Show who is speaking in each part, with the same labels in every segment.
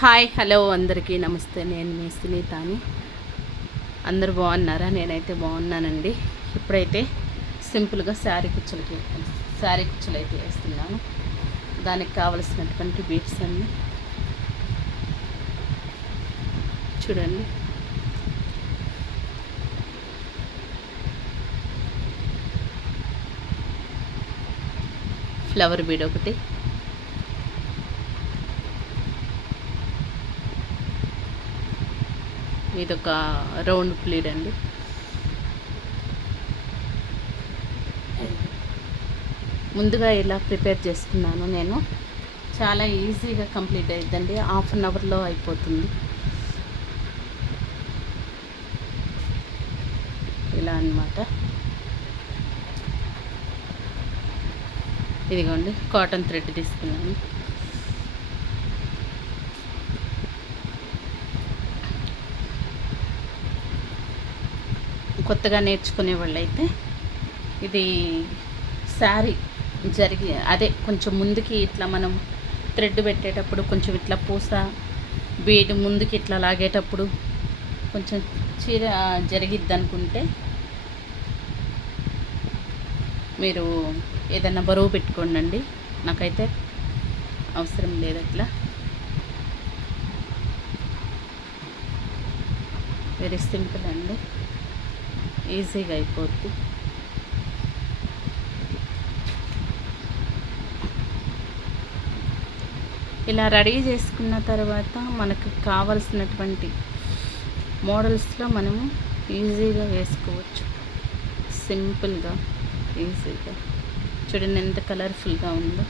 Speaker 1: Hi hello అందరికీ నమస్తే. నేను మీ సునీతాని. అందరు బాగున్నారా? నేనైతే బాగున్నానండి. ఇప్పుడైతే సింపుల్గా శారీ కుచ్చులకి శారీ కుచ్చులు అయితే వేస్తున్నాను. దానికి కావలసినటువంటి బీట్స్ అన్ని చూడండి. ఫ్లవర్ బీడ్ ఒకటి. ఇది ఒక రౌండ్ ప్లీడ్ అండి. ముందుగా ఇలా ప్రిపేర్ చేసుకున్నాను నేను. చాలా ఈజీగా కంప్లీట్ అయిద్దండి. హాఫ్ అన్ అవర్లో అయిపోతుంది. ఇలా అన్నమాట. ఇదిగోండి కాటన్ థ్రెడ్ తీసుకున్నాను. కొత్తగా నేర్చుకునే వాళ్ళైతే ఇది శారీ జరిగి అదే కొంచెం ముందుకి ఇట్లా మనం థ్రెడ్ పెట్టేటప్పుడు కొంచెం ఇట్లా పూస బీడ్ ముందుకి ఇట్లా లాగేటప్పుడు కొంచెం చీర జరిగిద్ది అనుకుంటే మీరు ఏదన్నా బరువు పెట్టుకోండి నాకైతే అవసరం లేదు అట్లా. వెరీ సింపుల్ అండి. ఈజీగా అయిపోద్ది. ఇలా రెడీ చేసుకున్న తర్వాత మనకు కావలసినటువంటి మోడల్స్లో మనము ఈజీగా వేసుకోవచ్చు. సింపుల్గా ఈజీగా. చూడండి ఎంత కలర్ఫుల్గా ఉందో.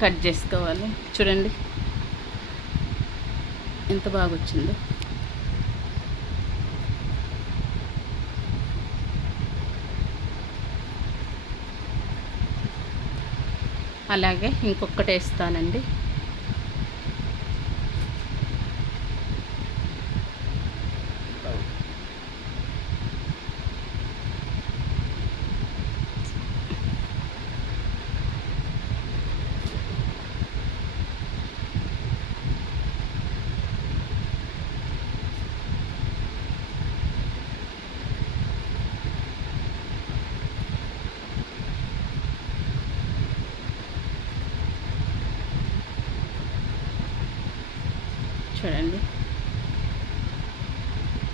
Speaker 1: కట్ చేసుకోవాలి. చూడండి. ఎంత బాగా వచ్చిందో అలాగే ఇంకొకటి వేస్తానండి చూడండి.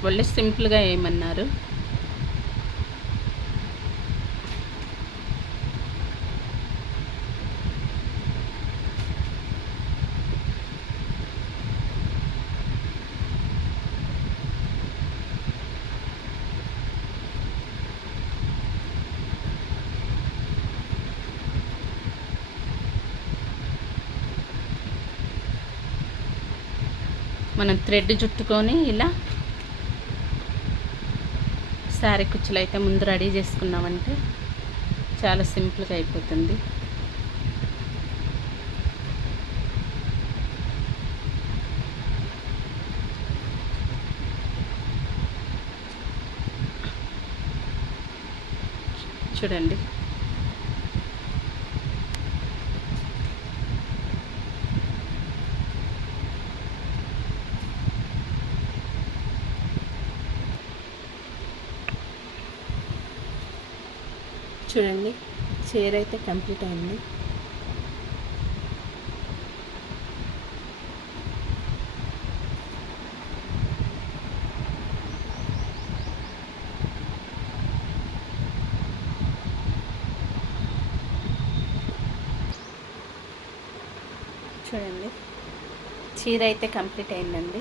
Speaker 1: వాళ్ళు సింపుల్గా ఏమన్నారు? మనం థ్రెడ్ చుట్టుకొని ఇలా శారీ కుచ్చులు అయితే ముందు రెడీ చేసుకున్నామంటే చాలా సింపుల్గా అయిపోతుంది. చూడండి. చూడండి. చీర అయితే కంప్లీట్ అయింది. చూడండి. చీర అయితే కంప్లీట్ అయిందండి.